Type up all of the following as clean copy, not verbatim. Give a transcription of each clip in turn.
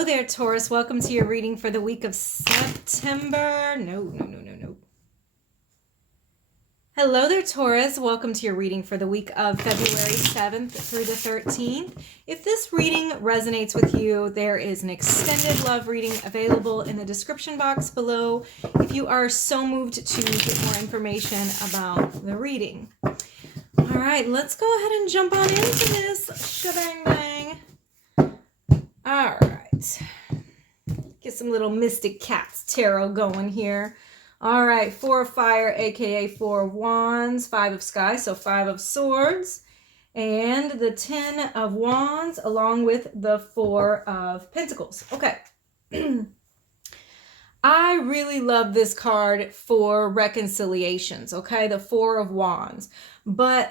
Hello there, Taurus. Welcome to your reading for the week of September. No. Hello there, Taurus. Welcome to your reading for the week of February 7th through the 13th. If this reading resonates with you, there is an extended love reading available in the description box below if you are so moved to get more information about the reading. All right, let's go ahead and jump on into this shebang bang. All right. Get some little Mystic Cats tarot going here. All right, 4 of Fire, aka 4 of Wands, 5 of Sky, so 5 of Swords, and the 10 of Wands, along with the 4 of Pentacles. Okay. I really love this card for reconciliations, okay? The 4 of Wands. But,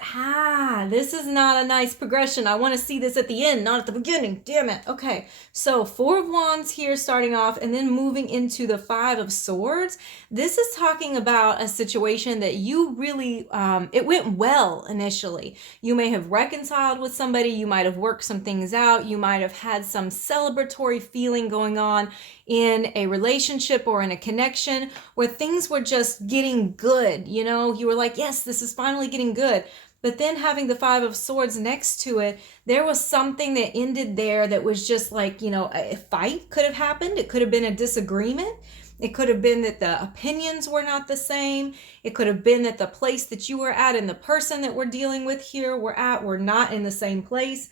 this is not a nice progression. I want to see this at the end, not at the beginning. Damn it. Okay, so 4 of Wands here starting off and then moving into the 5 of Swords. This is talking about a situation that you really, it went well initially. You may have reconciled with somebody. You might have worked some things out. You might have had some celebratory feeling going on in a relationship or in a connection where things were just getting good. You know, you were like, yes, this is finally getting good. But then having the 5 of Swords next to it, there was something that ended there that was just like, you know, a fight could have happened. It could have been a disagreement. It could have been that the opinions were not the same. It could have been that the place that you were at and the person that we're dealing with here were not in the same place.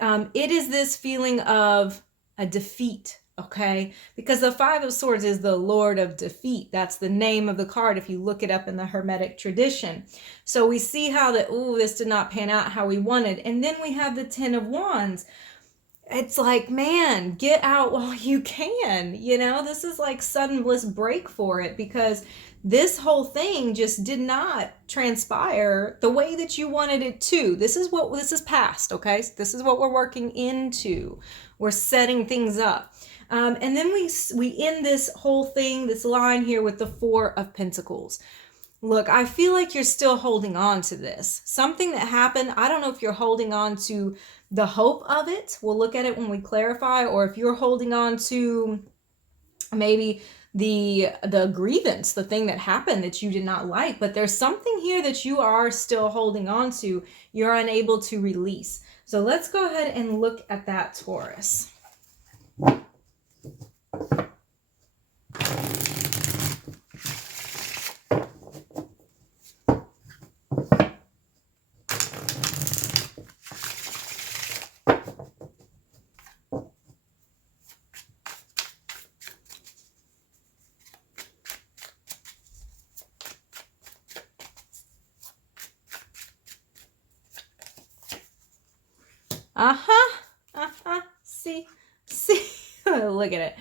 It is this feeling of a defeat. Okay, because the 5 of Swords is the Lord of Defeat. That's the name of the card if you look it up in the Hermetic tradition. So we see how that, this did not pan out how we wanted. And then we have the 10 of Wands. It's like, man, get out while you can. You know, this is like sudden bliss break for it because this whole thing just did not transpire the way that you wanted it to. This is past, okay? This is what we're working into. We're setting things up. And then we end this whole thing, this line here with the 4 of Pentacles. Look, I feel like you're still holding on to this. Something that happened, I don't know if you're holding on to the hope of it. We'll look at it when we clarify, or if you're holding on to maybe the grievance, the thing that happened that you did not like. But there's something here that you are still holding on to. You're unable to release. So let's go ahead and look at that, Taurus. See, look at it.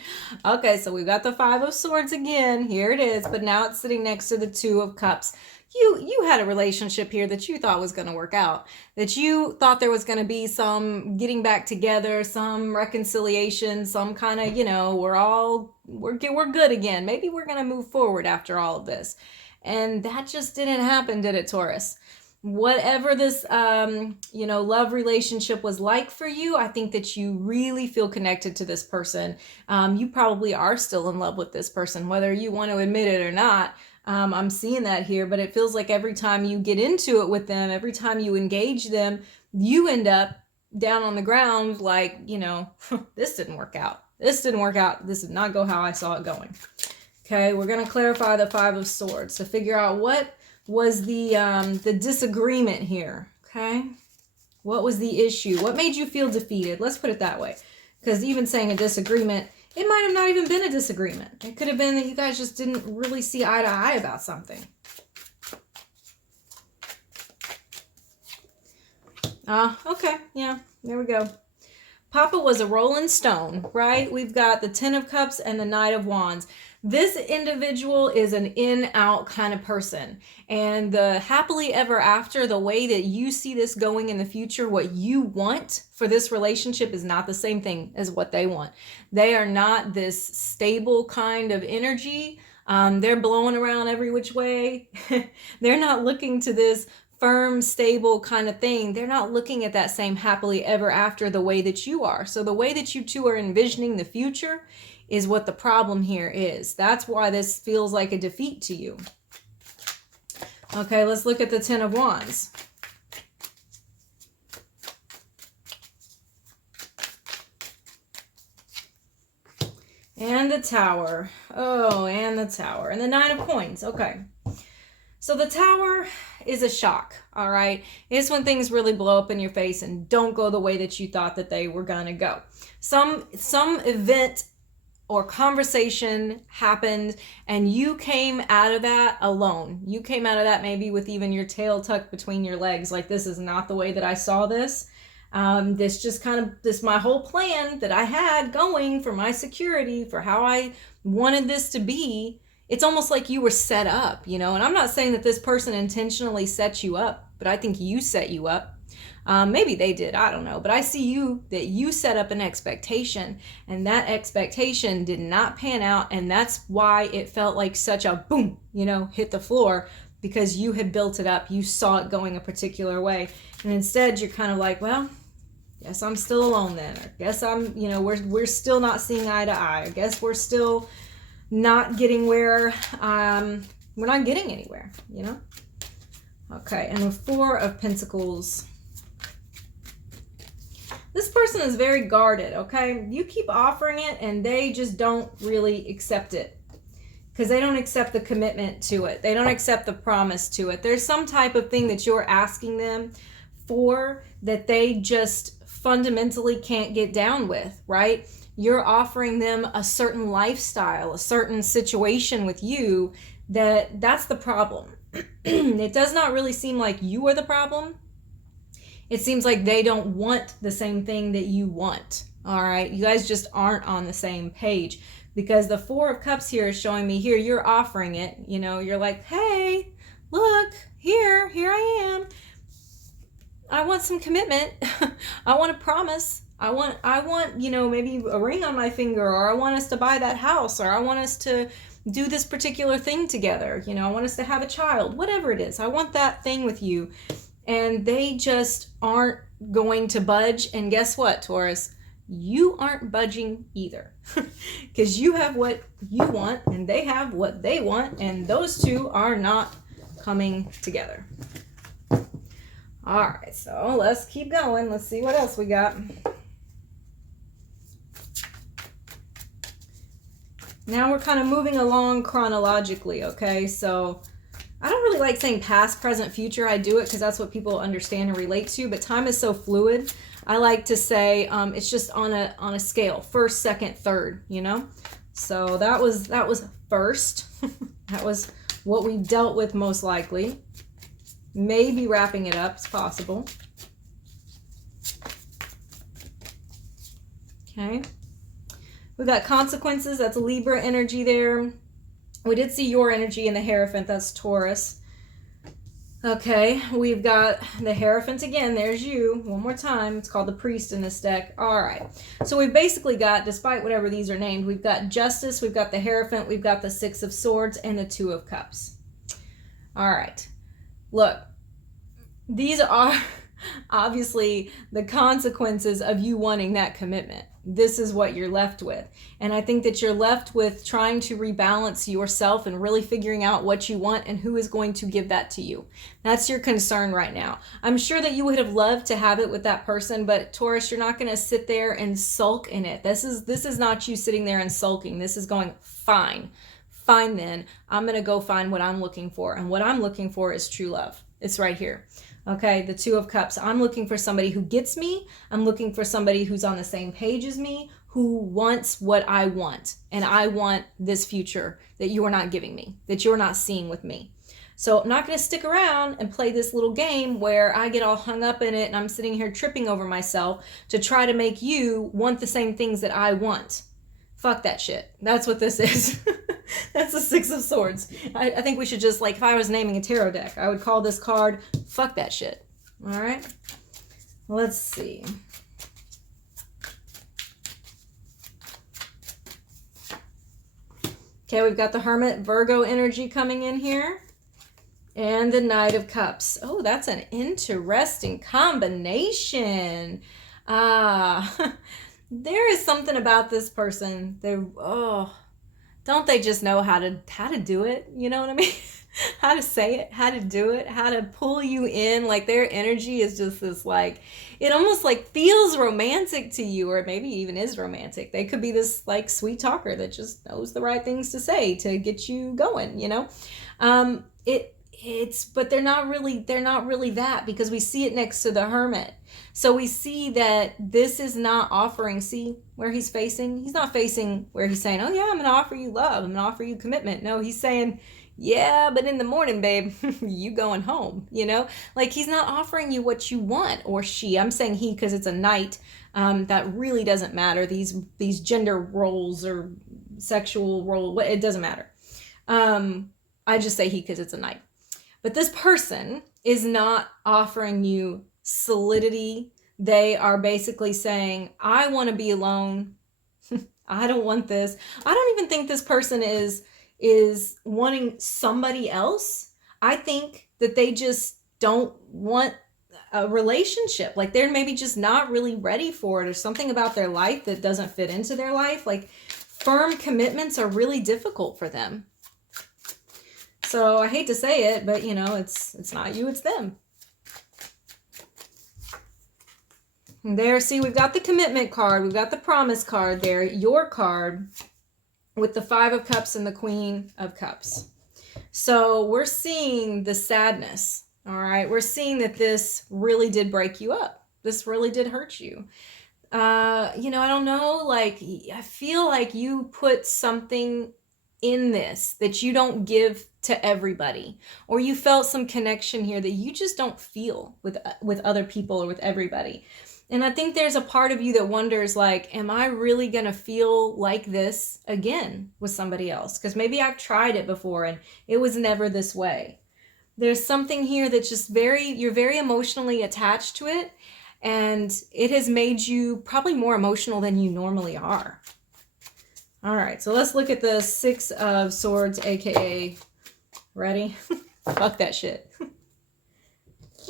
Okay, so we've got the 5 of Swords again. Here it is, but now it's sitting next to the 2 of Cups. You had a relationship here that you thought was going to work out, that you thought there was going to be some getting back together, some reconciliation, some kind of, you know, we're good again. Maybe we're going to move forward after all of this. And that just didn't happen, did it, Taurus? Whatever this, love relationship was like for you, I think that you really feel connected to this person. You probably are still in love with this person, whether you want to admit it or not. I'm seeing that here, but it feels like every time you get into it with them, every time you engage them, you end up down on the ground like, you know, this didn't work out. This didn't work out. This did not go how I saw it going. Okay, we're going to clarify the 5 of Swords to figure out what was the disagreement here, okay? What was the issue? What made you feel defeated? Let's put it that way. Because even saying a disagreement, it might have not even been a disagreement. It could have been that you guys just didn't really see eye to eye about something. Okay, yeah, there we go. Papa was a rolling stone, right? We've got the 10 of Cups and the Knight of Wands. This individual is an in-out kind of person. And the happily ever after, the way that you see this going in the future, what you want for this relationship is not the same thing as what they want. They are not this stable kind of energy. They're blowing around every which way. They're not looking to this firm, stable kind of thing, they're not looking at that same happily ever after the way that you are. So the way that you two are envisioning the future is what the problem here is. That's why this feels like a defeat to you. Okay, let's look at the Ten of Wands. And the Tower. Oh, and the Tower. And the Nine of Coins. Okay. So the Tower is a shock, all right? It's when things really blow up in your face and don't go the way that you thought that they were gonna go. Some event or conversation happened and you came out of that alone. You came out of that maybe with even your tail tucked between your legs, like, this is not the way that I saw this. This just kind of, this my whole plan that I had going for my security, for how I wanted this to be. It's almost like you were set up, you know, and I'm not saying that this person intentionally set you up, but I think you set you up. Maybe they did, I don't know, but I see that you set up an expectation, and that expectation did not pan out, and that's why it felt like such a boom, you know, hit the floor, because you had built it up, you saw it going a particular way, and instead you're kind of like, well, guess I'm still alone then, or guess I'm, you know, we're still not seeing eye to eye, I guess we're still not getting where, we're not getting anywhere, you know? Okay, and the Four of Pentacles. This person is very guarded, okay? You keep offering it and they just don't really accept it, because they don't accept the commitment to it. They don't accept the promise to it. There's some type of thing that you're asking them for that they just fundamentally can't get down with, right? You're offering them a certain lifestyle, a certain situation with you, that's the problem. It does not really seem like you are the problem. It seems like they don't want the same thing that you want. All right. You guys just aren't on the same page, because the Four of Cups here is showing me here, you're offering it. You know, you're like, hey, look, here I am. I want some commitment. I want a promise. I want, you know, maybe a ring on my finger, or I want us to buy that house, or I want us to do this particular thing together. You know, I want us to have a child, whatever it is. I want that thing with you. And they just aren't going to budge. And guess what, Taurus? You aren't budging either, because you have what you want and they have what they want, and those two are not coming together. All right, so let's keep going. Let's see what else we got. Now we're kind of moving along chronologically, okay? So I don't really like saying past, present, future. I do it because that's what people understand and relate to, but time is so fluid. I like to say it's just on a scale, first, second, third, you know? So that was first. That was what we dealt with most likely. Maybe wrapping it up is possible. Okay. We got consequences. That's Libra energy there. We did see your energy in the Hierophant. That's Taurus. Okay. We've got the Hierophant again. There's you. One more time. It's called the Priest in this deck. All right. So we've basically got, despite whatever these are named, we've got Justice, we've got the Hierophant, we've got the Six of Swords, and the Two of Cups. All right. Look, these are obviously the consequences of you wanting that commitment. This is what you're left with. And I think that you're left with trying to rebalance yourself and really figuring out what you want and who is going to give that to you. That's your concern right now. I'm sure that you would have loved to have it with that person, but Taurus, you're not going to sit there and sulk in it. This is not you sitting there and sulking. This is going, fine. Fine then. I'm going to go find what I'm looking for. And what I'm looking for is true love. It's right here. Okay, the Two of Cups. I'm looking for somebody who gets me. I'm looking for somebody who's on the same page as me, who wants what I want. And I want this future that you are not giving me, that you're not seeing with me. So I'm not going to stick around and play this little game where I get all hung up in it and I'm sitting here tripping over myself to try to make you want the same things that I want. Fuck that shit. That's what this is. That's the Six of Swords. I think we should just, like, if I was naming a tarot deck, I would call this card, fuck that shit. All right? Let's see. Okay, we've got the Hermit, Virgo energy coming in here. And the Knight of Cups. Oh, that's an interesting combination. Ah, there is something about this person. Don't they just know how to do it? You know what I mean? How to say it, how to do it, how to pull you in. Like their energy is just this like it almost like feels romantic to you, or maybe even is romantic. They could be this like sweet talker that just knows the right things to say to get you going, you know? It's but they're not really that, because we see it next to the Hermit. So we see that this is not offering, see where he's facing? He's not facing where he's saying, oh yeah, I'm going to offer you love. I'm going to offer you commitment. No, he's saying, yeah, but in the morning, babe, you going home, you know? Like he's not offering you what you want, or she. I'm saying he because it's a knight. That really doesn't matter. These gender roles or sexual role, it doesn't matter. I just say he because it's a knight. But this person is not offering you solidity. They are basically saying, I want to be alone. I don't want this. I don't even think this person is wanting somebody else. I think that they just don't want a relationship. Like they're maybe just not really ready for it, or something about their life that doesn't fit into their life. Like firm commitments are really difficult for them. So I hate to say it, but you know, it's not you, it's them. And there, see, we've got the commitment card, we've got the promise card there, your card with the 5 of Cups and the Queen of Cups. So we're seeing the sadness, all right? We're seeing that this really did break you up. This really did hurt you. You know, I don't know, like, I feel like you put something in this that you don't give to everybody, or you felt some connection here that you just don't feel with other people or with everybody. And I think there's a part of you that wonders, like, am I really gonna feel like this again with somebody else? Because maybe I've tried it before and it was never this way. There's something here that's just you're very emotionally attached to it, and it has made you probably more emotional than you normally are. All right, so let's look at the 6 of Swords, aka, ready? Fuck that shit.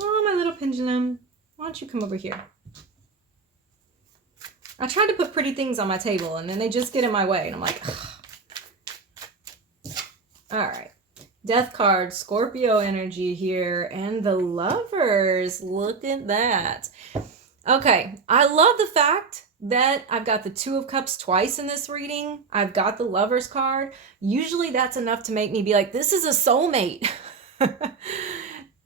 Oh, my little pendulum. Why don't you come over here? I tried to put pretty things on my table and then they just get in my way and I'm like, ugh. All right. Death card, Scorpio energy here, and the Lovers. Look at that. Okay, I love the fact that I've got the 2 of Cups twice in this reading. I've got the Lovers card. Usually that's enough to make me be like, this is a soulmate.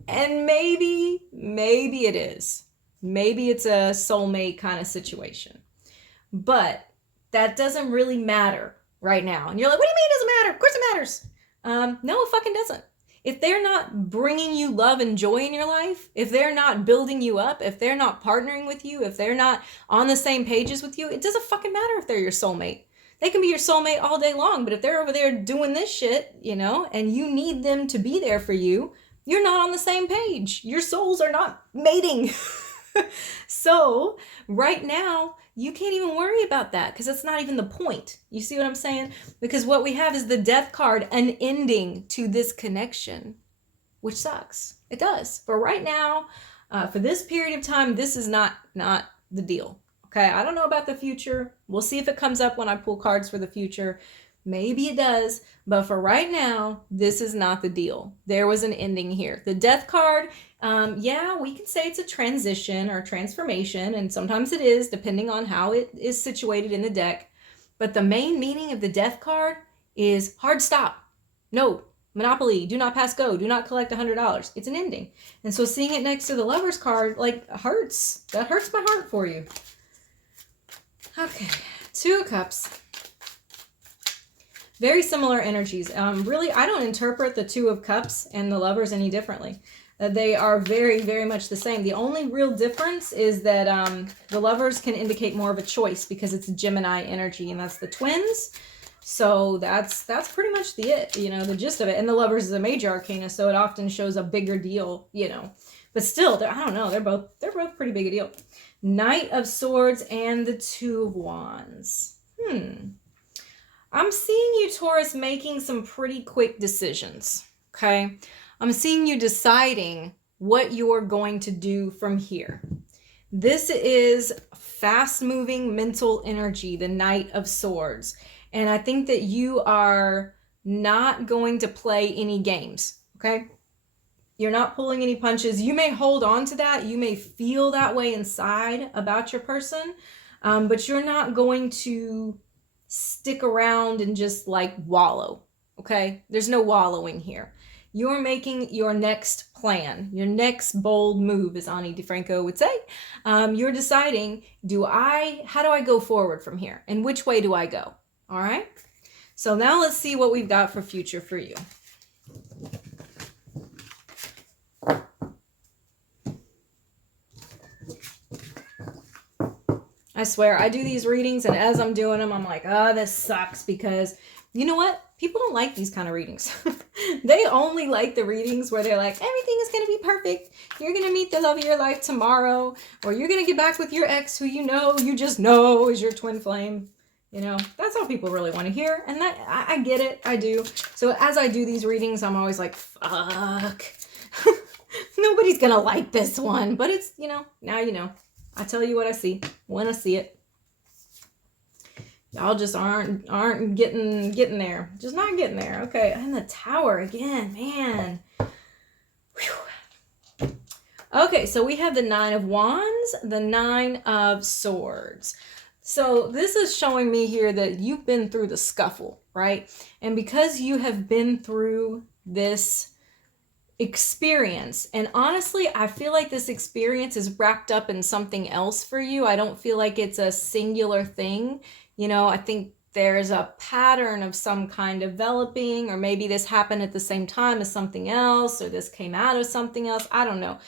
And maybe it is. Maybe it's a soulmate kind of situation. But that doesn't really matter right now. And you're like, what do you mean it doesn't matter? Of course it matters. No, it fucking doesn't. If they're not bringing you love and joy in your life, if they're not building you up, if they're not partnering with you, if they're not on the same pages with you, it doesn't fucking matter if they're your soulmate. They can be your soulmate all day long, but if they're over there doing this shit, you know, and you need them to be there for you, you're not on the same page. Your souls are not mating. So right now, you can't even worry about that because it's not even the point. You see what I'm saying? Because what we have is the Death card, an ending to this connection, which sucks. It does. For right now, for this period of time, this is not the deal. Okay, I don't know about the future. We'll see if it comes up when I pull cards for the future. Maybe it does, but for right now, this is not the deal. There was an ending here. The Death card, yeah, we can say it's a transition or transformation, and sometimes it is, depending on how it is situated in the deck. But the main meaning of the Death card is hard stop. No, Monopoly, do not pass go, do not collect $100. It's an ending. And so seeing it next to the Lovers card, like, hurts. That hurts my heart for you. Okay, 2 of Cups. Very similar energies. Really, I don't interpret the 2 of Cups and the Lovers any differently. They are very, very much the same. The only real difference is that the Lovers can indicate more of a choice because it's a Gemini energy, and that's the Twins. So that's pretty much the gist of it. And the Lovers is a major arcana, so it often shows a bigger deal, you know. But still, I don't know. They're both pretty big a deal. Knight of Swords and the 2 of Wands. I'm seeing you, Taurus, making some pretty quick decisions, okay? I'm seeing you deciding what you're going to do from here. This is fast moving mental energy, the Knight of Swords. And I think that you are not going to play any games, okay? You're not pulling any punches. You may hold on to that. You may feel that way inside about your person, but you're not going to stick around and just like wallow, okay? There's no wallowing here. You're making your next plan, your next bold move, as Ani DeFranco would say. You're deciding, how do I go forward from here? And which way do I go? All right? So now let's see what we've got for future for you. I swear, I do these readings, and as I'm doing them, I'm like, oh, this sucks, because you know what? People don't like these kind of readings. They only like the readings where they're like, everything is going to be perfect. You're going to meet the love of your life tomorrow, or you're going to get back with your ex who you just know is your twin flame. You know, that's all people really want to hear, and that I get it. I do. So as I do these readings, I'm always like, fuck. Nobody's going to like this one, but it's, now you know. I tell you what I see when I see it. Y'all just aren't getting there. Just not getting there. Okay, and the Tower again, man. Whew. Okay, so we have the Nine of Wands, the Nine of Swords. So this is showing me here that you've been through the scuffle, right? And because you have been through this experience, and honestly, I feel like this experience is wrapped up in something else for you. I don't feel like it's a singular thing. I think there's a pattern of some kind developing, or maybe this happened at the same time as something else, or this came out of something else. I don't know.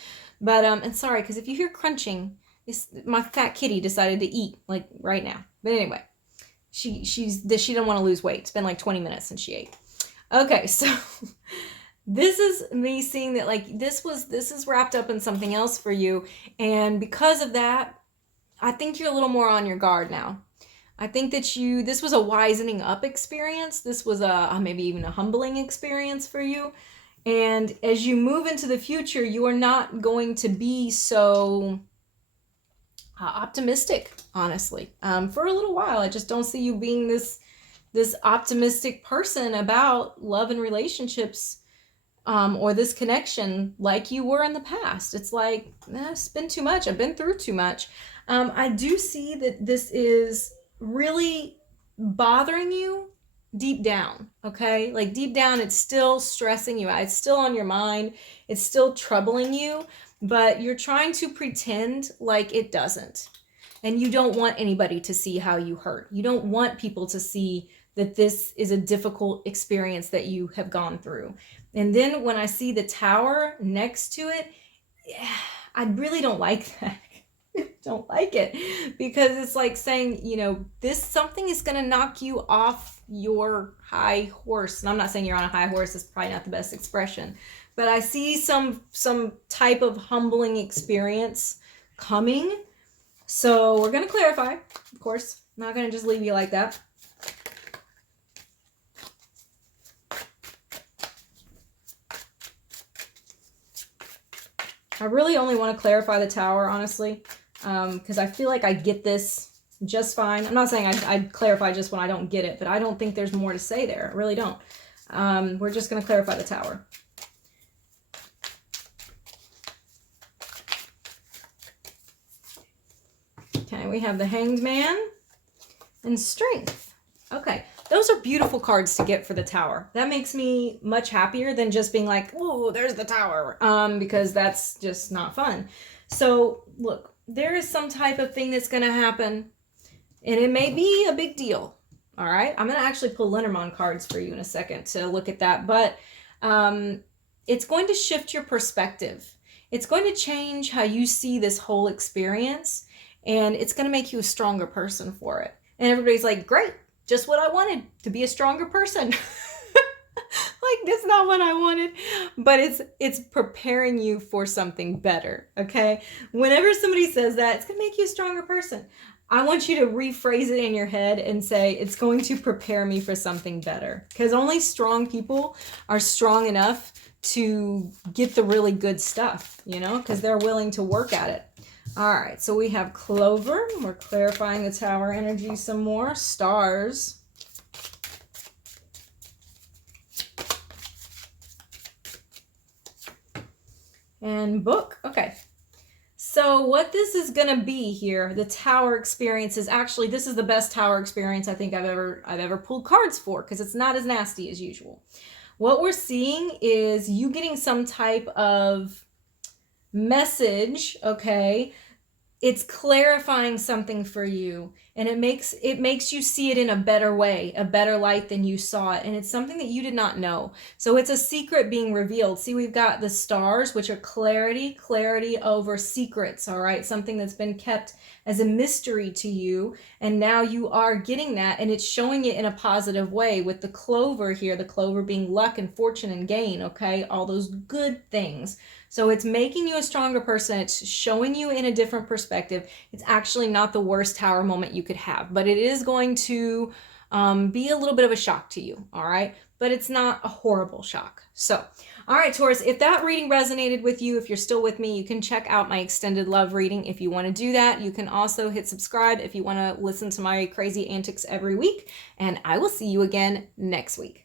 But and sorry, because if you hear crunching, my fat kitty decided to eat like right now. But anyway, she didn't want to lose weight. It's been like 20 minutes since she ate. Okay, so this is me seeing that like this is wrapped up in something else for you, and because of that, I think you're a little more on your guard now. I think that this was a wisening up experience. This was maybe even a humbling experience for you. And as you move into the future, you are not going to be so optimistic, honestly. For a little while, I just don't see you being this optimistic person about love and relationships, or this connection like you were in the past. It's like, it's been too much. I've been through too much. I do see that this is really bothering you deep down, okay? Like deep down, it's still stressing you out. It's still on your mind. It's still troubling you, but you're trying to pretend like it doesn't. And you don't want anybody to see how you hurt. You don't want people to see that this is a difficult experience that you have gone through. And then when I see the Tower next to it, I really don't like that. Don't like it, because it's like saying, something is going to knock you off your high horse. And I'm not saying you're on a high horse. It's probably not the best expression, but I see some type of humbling experience coming. So we're going to clarify, of course. I'm not going to just leave you like that. I really only want to clarify the Tower, honestly, because I feel like I get this just fine. I'm not saying I'd clarify just when I don't get it, but I don't think there's more to say there. I really don't. We're just going to clarify the Tower. Okay, we have the Hanged Man and Strength. Okay, those are beautiful cards to get for the Tower. That makes me much happier than just being like, oh, there's the Tower, because that's just not fun. So, look, there is some type of thing that's going to happen, and it may be a big deal, all right? I'm going to actually pull Lenormand cards for you in a second to look at that, but it's going to shift your perspective. It's going to change how you see this whole experience, and it's going to make you a stronger person for it. And everybody's like, great, just what I wanted, to be a stronger person. Like, that's not what I wanted, but it's preparing you for something better, okay? Whenever somebody says that, it's going to make you a stronger person. I want you to rephrase it in your head and say, it's going to prepare me for something better. Because only strong people are strong enough to get the really good stuff, you know, because they're willing to work at it. All right, so we have Clover. We're clarifying the Tower energy some more. Stars. And Book. Okay. So what this is going to be here, the Tower experience is actually, this is the best Tower experience I think I've ever pulled cards for, because it's not as nasty as usual. What we're seeing is you getting some type of message, okay? It's clarifying something for you, and it makes you see it in a better way, a better light than you saw it, and it's something that you did not know. So it's a secret being revealed. See, we've got the stars, which are clarity over secrets, all right? Something that's been kept as a mystery to you, and now you are getting that, and it's showing it in a positive way with the Clover here, the Clover being luck and fortune and gain, okay? All those good things. So it's making you a stronger person. It's showing you in a different perspective. It's actually not the worst Tower moment you could have, but it is going to be a little bit of a shock to you, all right? But it's not a horrible shock. So, all right, Taurus, if that reading resonated with you, if you're still with me, you can check out my extended love reading if you want to do that. You can also hit subscribe if you want to listen to my crazy antics every week, and I will see you again next week.